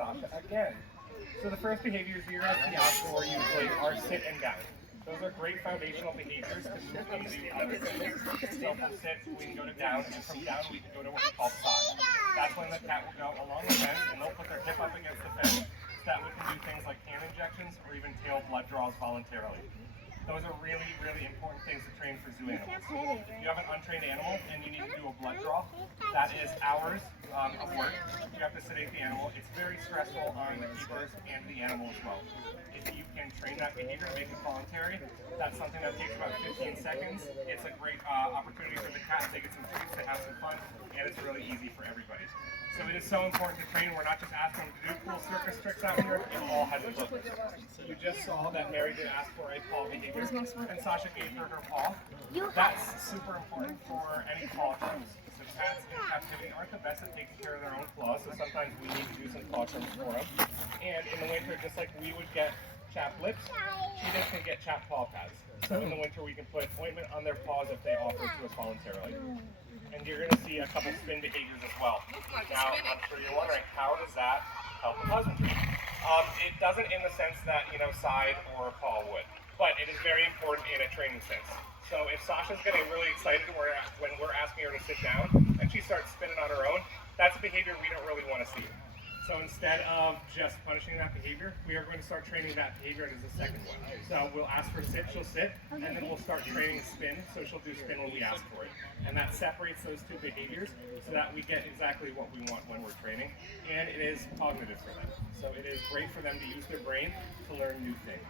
Sasha again. So the first behaviors you're going to see out for usually are sit and down. Those are great foundational behaviors because it's easy to understand. So from sit, we can go to down, and from down we can go to what we call side. That's when the cat will go along the fence and they'll put their hip up against the fence so that we can do things like hand injections or even tail blood draws voluntarily. Those are really, really important things to train for zoo animals. If you have an untrained animal and you need to do a blood draw, that is hours of work. You have to sedate the animal. It's very stressful on the keepers and the animal as well. If you can train that behavior and make it voluntary, that's something that takes about 15 seconds. It's a great opportunity for the cat to get some treats, to have some fun, and it's really easy for everybody. So it is so important to train. We're not just asking them to do cool circus tricks out here. It all has a purpose. So you just saw that Mary did ask for a paw behavior, and Sasha gave her her paw. That's super important for any paw trims. So cats in captivity aren't the best at taking care of their own claws, so sometimes we need to do some paw trims for them. And in the winter, just like we would get chapped lips, cheetahs can get chapped paw pads. So in the winter, we can put ointment on their paws if they offer it to us voluntarily. And you're going to see a couple spin behaviors as well. Now, I'm sure you're wondering, how does that help with husbandry? It doesn't in the sense that, side or a paw would, but it is very important in a training sense. So if Sasha's getting really excited when we're asking her to sit down and she starts spinning on her own, that's a behavior we don't really want to see. So instead of just punishing that behavior, we are going to start training that behavior as a second one. So we'll ask for sit, she'll sit, and then we'll start training spin, so she'll do spin when we ask for it. And that separates those two behaviors so that we get exactly what we want when we're training, and it is cognitive for them. So it is great for them to use their brain to learn new things.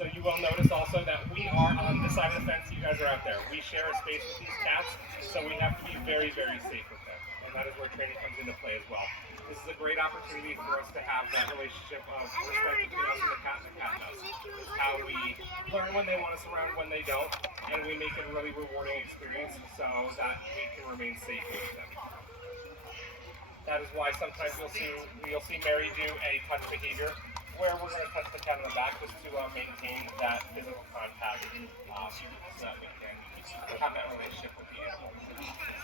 So you will notice also that we are on the side of the fence, you guys are out there. We share a space with these cats, so we have to be very, very safe with them. And that is where training comes into play as well. This is a great opportunity for us to have that relationship of respect between us and the cat does. It's how we learn when they want us around, when they don't, and we make it a really rewarding experience so that we can remain safe with them. That is why sometimes you'll see Mary do a touch behavior where we're going to touch the cat on the back just to maintain that physical contact so that we can have that relationship with the animal.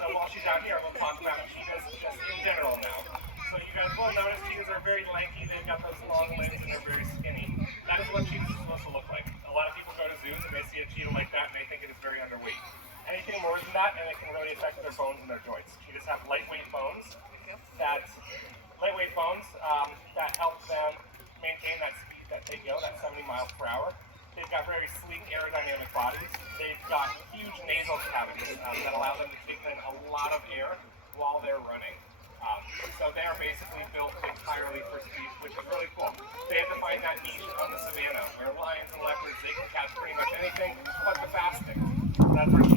So while she's out here, we'll talk about cheetahs just in general now. So you guys will notice cheetahs are very lanky, they've got those long limbs and they're very skinny. That is what cheetahs are supposed to look like. A lot of people go to zoos and they see a cheetah like that and they think it is very underweight. Anything more than that and it can really affect their bones and their joints. Cheetahs have lightweight bones that help them maintain that speed that they go, that 70 miles per hour. They've got very sleek aerodynamic bodies. They've got huge nasal cavities that allow them to take in a lot of air while they're running. So they are basically built entirely for speed, which is really cool. They have to find that niche on the savannah where lions and leopards, they can catch pretty much anything but the fast things. That's where